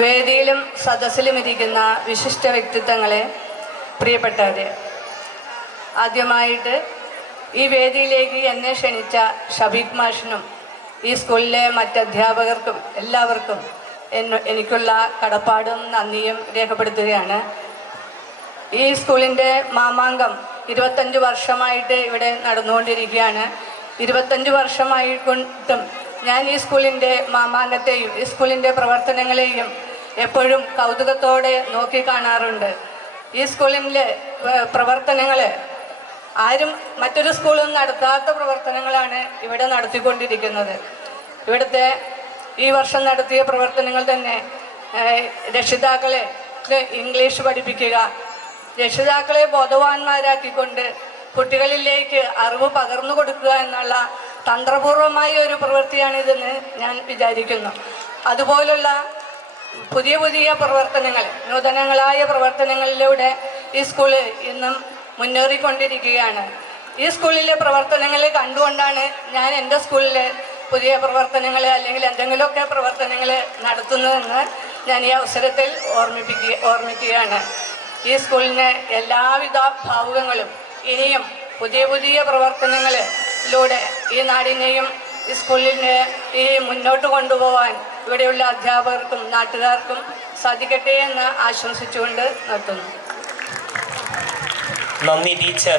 വേദിയിലും സദസ്സിലും ഇരിക്കുന്ന വിശിഷ്ട വ്യക്തിത്വങ്ങളെ, പ്രിയപ്പെട്ടവരെ, ആദ്യമായിട്ട് ഈ വേദിയിലേക്ക് എന്നെ ക്ഷണിച്ച ഷബീഖ് മാഷിനും ഈ സ്കൂളിലെ മറ്റധ്യാപകർക്കും എല്ലാവർക്കും എനിക്കുള്ള കടപ്പാടും നന്ദിയും രേഖപ്പെടുത്തുകയാണ്. ഈ സ്കൂളിൻ്റെ മാമാങ്കം 25 വർഷമായിട്ട് ഇവിടെ നടന്നുകൊണ്ടിരിക്കുകയാണ്. 25 വർഷമായിട്ടും ഞാൻ ഈ സ്കൂളിൻ്റെ മാമാങ്കത്തെയും ഈ സ്കൂളിൻ്റെ പ്രവർത്തനങ്ങളെയും എപ്പോഴും കൗതുകത്തോടെ നോക്കിക്കാണാറുണ്ട്. ഈ സ്കൂളിലെ പ്രവർത്തനങ്ങൾ ആരും മറ്റൊരു സ്കൂളും നടത്താത്ത പ്രവർത്തനങ്ങളാണ് ഇവിടെ നടത്തിക്കൊണ്ടിരിക്കുന്നത്. ഇവിടുത്തെ ഈ വർഷം നടത്തിയ പ്രവർത്തനങ്ങൾ തന്നെ രക്ഷിതാക്കളെ ഇംഗ്ലീഷ് പഠിപ്പിക്കുക, രക്ഷിതാക്കളെ ബോധവാന്മാരാക്കിക്കൊണ്ട് കുട്ടികളിലേക്ക് അറിവ് പകർന്നു കൊടുക്കുക എന്നുള്ള തന്ത്രപൂർവമായ ഒരു പ്രവൃത്തിയാണിതെന്ന് ഞാൻ വിചാരിക്കുന്നു. അതുപോലുള്ള പുതിയ പുതിയ പ്രവർത്തനങ്ങൾ, നൂതനങ്ങളായ പ്രവർത്തനങ്ങളിലൂടെ ഈ സ്കൂള് ഇന്നും മുന്നേറിക്കൊണ്ടിരിക്കുകയാണ്. ഈ സ്കൂളിലെ പ്രവർത്തനങ്ങൾ കണ്ടുകൊണ്ടാണ് ഞാൻ എൻ്റെ സ്കൂളിൽ പുതിയ പ്രവർത്തനങ്ങൾ അല്ലെങ്കിൽ എന്തെങ്കിലുമൊക്കെ പ്രവർത്തനങ്ങൾ നടത്തുന്നതെന്ന് ഞാൻ ഈ അവസരത്തിൽ ഓർമ്മിക്കുകയാണ്. ഈ സ്കൂളിന് എല്ലാവിധ ഭാവുകങ്ങളും ഇനിയും പുതിയ പുതിയ പ്രവർത്തനങ്ങളിലൂടെ ഈ നാടിനെയും ഈ സ്കൂളിനെ ഈ മുന്നോട്ട് കൊണ്ടുപോകാൻ ഇവിടെയുള്ള അധ്യാപകർക്കും നാട്ടുകാർക്കും സാധിക്കട്ടെ എന്ന് ആശംസിച്ചുകൊണ്ട് നിർത്തുന്നു. നന്ദി ടീച്ചർ.